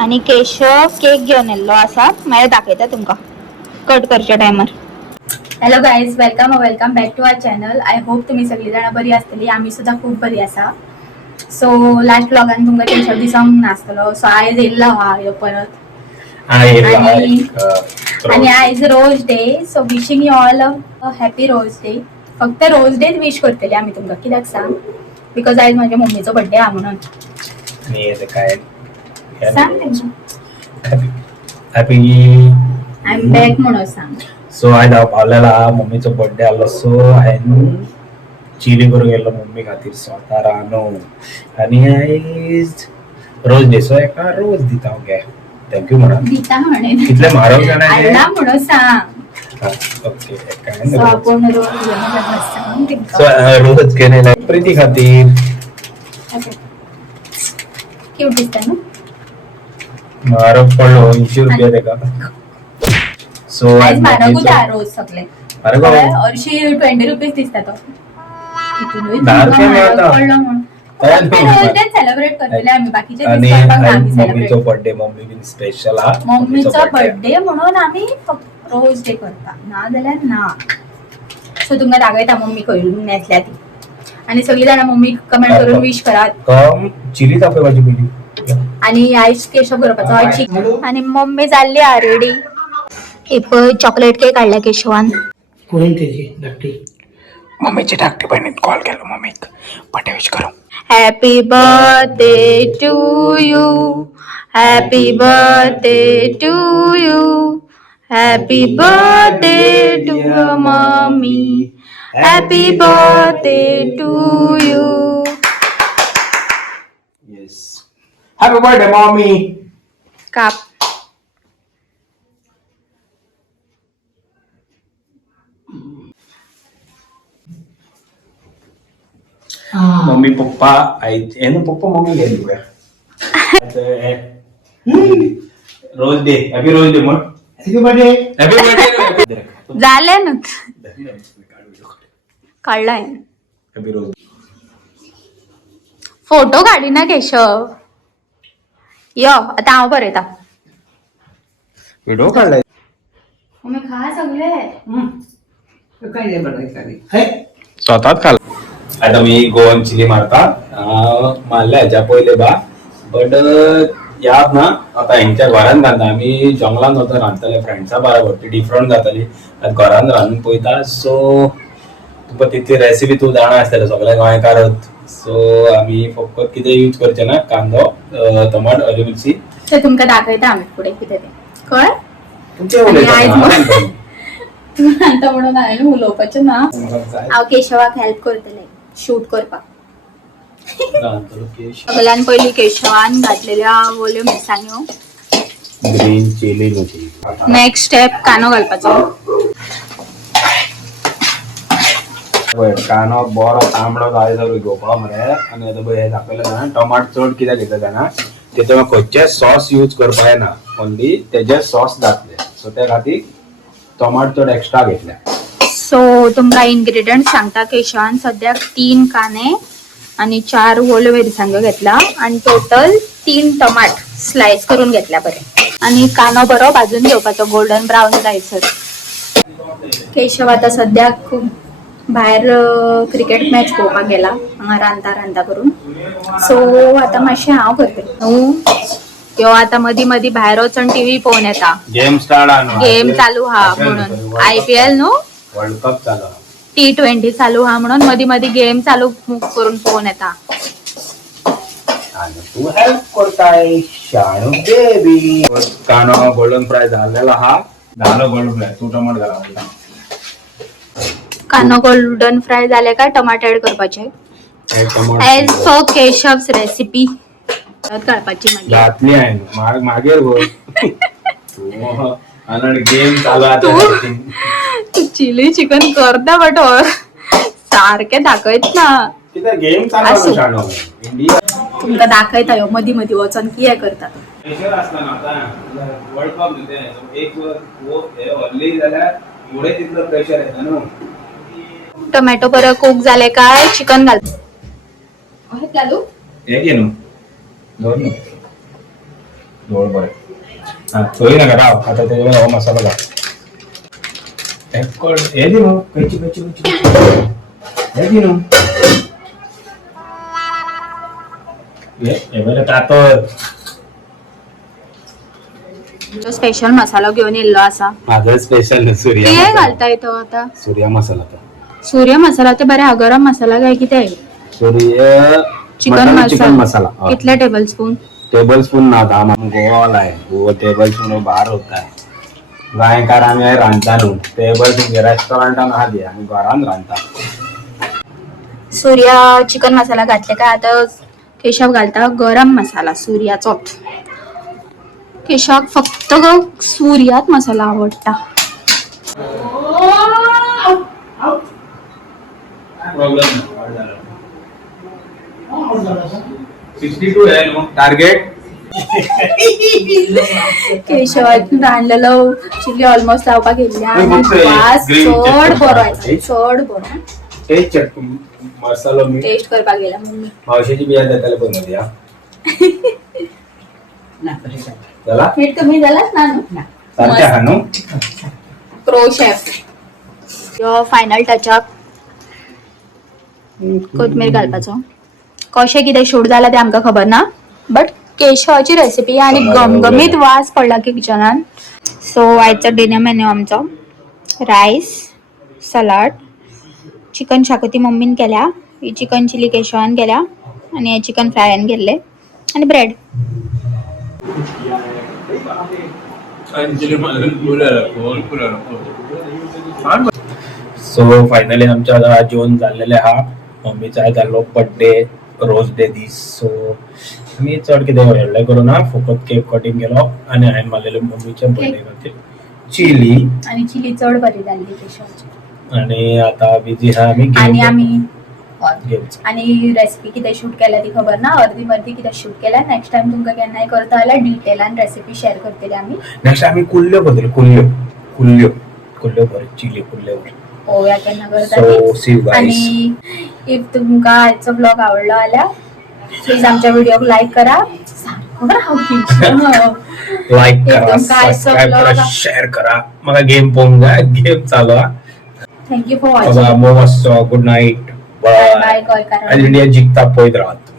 आणि केशव केक घेऊन येल्लो असा मला दाखयता तुमका कट करच्या टायमार. Hello guys, welcome back to our channel. I hope तुम्ही सगळी जण बरी असतली. आम्ही सुद्धा खूप बरी असा. सो लास्ट ब्लॉगान तुमका केशव दिसोंक नासतलो. सो आयज येयल्लो हा ह्यो परत आणि आयज rose day. So wishing you all a happy rose day. फक्त रोज डे विश करतली आम्ही तुमका, कित्याक सांग, बिकॉज आयज माझ्या मम्मीचो बर्थडे हा म्हणून. सांग हॅपी आय एम बॅक म्हणून सांग. सो आज आपल्याला मम्मीचो बर्थडे आलो. सो हायन चिली करून गेलो मम्मी खातीर स्वता रांदून. आणि आयज रोज डे, सो एका रोज दिता ओके. थँक्यू म्हणा. दिता म्हणे कितले म्हारग जाणा आला म्हणून सांग. ओके सो आपण रोज घेऊन सो रोज केलेला प्रीती खातीर. क्यूट दिसता ना. म्हारग पडलो 80 रुपया तेका. सो आज म्हारग उदा रोज सगळे अर्शी 20 रुपीज दिसता तो. पडलो म्हणून सेलिब्रेट करतले आम्ही. बाकीचे मम्मीचो बर्थडे मम्मी बीन स्पेशल हा. मम्मीचो बर्थडे म्हणून आम्ही रोज डे करता, ना जाल्यार ना. सो तुमका दाखयता मम्मी खंय नेसल्या ती. आणि सगळी जाणां मम्मी कमेंट करून विश करात. कम चिली दाखय भाजी पयली. आणि आयज केशव करपाचो आज चिकन. आणि मम्मी जाल्ली आ रेडी. हे पळय चॉकलेट केक हाडला केशवान. कोण तेजी धाकटी मम्मीची धाकटी बहिणीन कॉल केलो मम्मीक बर्थडे विश करू. Happy birthday to you, happy birthday to you, happy birthday to mummy, happy birthday to you. Yes, happy birthday mummy. काप. मम्मी पप्पा आई पप्पा मम्मी गेली बघा. Rose day, happy rose day म्हण. Happy birthday. Happy birthday झाले ना काढलाय. Happy rose. Photo काढी ना केशव. यो आता हांव बरयता. व्हिडिओ काढलाय. मम्मी खा सगळे. काय नाही बनायचं स्वतःच खाल. आता मी गोवन चिली मारता मारल्या ह्याच्या पहिले बा. बट याद ना आता हेंच्या घरान घालता. आम्ही जंगलान वता रांदताले फ्रेंड्सा बरोबर. ती डिफरंट जाताली. घरान रांदून पळयता. सो तुका तितली रेसिपी तू जाणा आसतले सगळे गोंयकारच. सो आम्ही फक्त कितें यूज करचे ना, कांदो, टमाट, हरी मिरची. ते तुमका दाखयता आम्ही पुढे कितें ते कळ. तू रांदता म्हणून हांवें उलोवपाचें ना. हांव केशवाक हेल्प करतलें शूट करपाक. सगळ्यान पयली केशवान घातलेल्या ओल्यो मिरसांग्यो. ग्रीन चिली नुची. नेक्स्ट स्टेप कांदो घालपाचो. कांदो बरो तांबडो जायसर घेवपा मरे. आनी आतां पळय हे दाखयलें जाणा टमाट चड कित्याक घेतले जाणा तेतून खंयचे सॉस यूज करपा येना. ओन्ली तेजे सॉस घातले. सो त्या खातीर टमाट चड एक्स्ट्रा घेतल्या. सो तुमका इन्ग्रेडियंट सांगता. केशवान सद्याक 3 कांदे आणि 4 ओल्यो मिरसांग्यो घेतला. आणि टोटल 3 टमाट स्लाइस करून घेतल्या बरे. आणि कांदो बरो भाजून घेवपाचो गोल्डन ब्राऊन जायसर. केशव आता सद्याक खूप भायर क्रिकेट मॅच पळोवपाक गेला हांगा रांदता करून. सो आता मातशें हांव करतलें. त्यो आता मदी मदी भायर वचून टीव्ही पळोवन येता. गेम स्टार्ट गेम चालू हा म्हणून. IPL न्हू, वर्ल्ड कप चालू. T20 चालू हा म्हणून मदी मदी गेम चालू करून पळोवन येता. आणि तू हेल्प करताय शाणू बेबी. कांदो गोल्डन फ्राय झालेला हा. झालो गोल्डन फ्राय. तू टमाट घाला. कांदो गोल्डन फ्राय झाले का टमाट ऍड करपाचे. एज फॉर केशव्स रेसिपी काडपाची घातली आहे मागेर गो. आणि गेम चालू आहे. तू चिली चिकन करता बट सारखे दाखयत ना. किती गेम चालू शाणू. इंडिया तुमका दाखयता ह्यो मदी मदी वचून कितें करता. प्रेशर असता ना आता वर्ल्ड कप न्हू एक वो हे हरली जाल्यार एवढे तितलं प्रेशर येता न्हू. टोमॅटो बरं कुक झाले काय चिकन घाल. हे घे न्हू दोन गोड बरे हा सोयी नका राव आता त्याच्यावर हवा मसाला घाल हे दे मग कैची कैची कैची हे दे ना हे बरं तातर स्पेशल मसाला घेऊन येल्लो असा माझं स्पेशल ते सूर्या घालता येतो आता सूर्या मसाला सूर्य मसाला ते बरे गरम मसाला काय किती आहे सूर्य चिकन चिकन मसाला मसाला कितले टेबल स्पून टेबल स्पून ना था हम गोवाला आहे वो टेबल स्पून बाहर होता है गायकार आम्ही रांधता न्हू टेबल स्पून रेस्टॉरंटान हा दे आम्ही घरान रांधता सूर्या चिकन मसाला घातले काय आता केशव घालता गरम मसाला सूर्याचोच केशवाक फक्त सूर्यात मसाला आवडता प्रॉब्लेम 62 आहे मग टार्गेट केशवातून रांधलेलो चिल्ली ऑलमोस्ट लावपाक गेली आणि वास चड बरो आहे चड बरो टेस्ट मसालो मी टेस्ट करपाक गेला मम्मी मावशीची बिया देताले बनवली हा चला मीठ कमी झालाच ना सारख्या हानू प्रो शेफ यो फायनल टचअप कोथमीर घालपाचो कशें कितें शूट जाला तें आमकां खबर ना बट केशवाची रेसिपी आणि गमगमीत वास पडला किचनान सो आयचो डिनर मेन्यू आमचो रायस सलाड चिकन शाकोती मम्मीन केल्या ही चिकन चिली केशवान केल्या आणि हे चिकन फ्रायन केल्ले आणि ब्रेड सो फायनली आमच्या आता जेवण झालेले हा मम्मीचा आयज जाल्लो बर्थडे रोज डे दीस सो आमी चड कितें व्हडलें करून ना फकत केक कटींग केलो आनी हांवें मारलेले मम्मीच्या बर्थडे खातीर चिली आणि चिली चड बरी जाल्ली केशवाची आणि आता बिजी हा आणि आमी गेम्स आणि रेसिपी कितें शूट केल्या ती खबर ना अर्दी मर्दी कितें शूट केल्या नेक्स्ट टाइम तुमकां केन्नाय करता जाल्यार डिटेलान रेसिपी शेअर करतली आमी नेक्स्ट आमी कुल्ल्यो करतले कुल्ल्यो बरे चिली कुल्ल्यो बरे पळोवया केन्ना करता सो सी यू ती. गाइस आणि इफ तुमकां आजचो ब्लॉग आवडलो जाल्यार प्लीज आमच्या व्हिडिओक लाईक करा लाईक एक करा दोन काय सबस्क्राइब सबलो करा बघा. शेअर करा मला गेम पोंग जाय गेम चालू हा थँक्यू फॉर बाबा वॉचिंग मोमोस good night bye bye bye गोंयकारांनो. इंडिया जिंकता पळयत राहत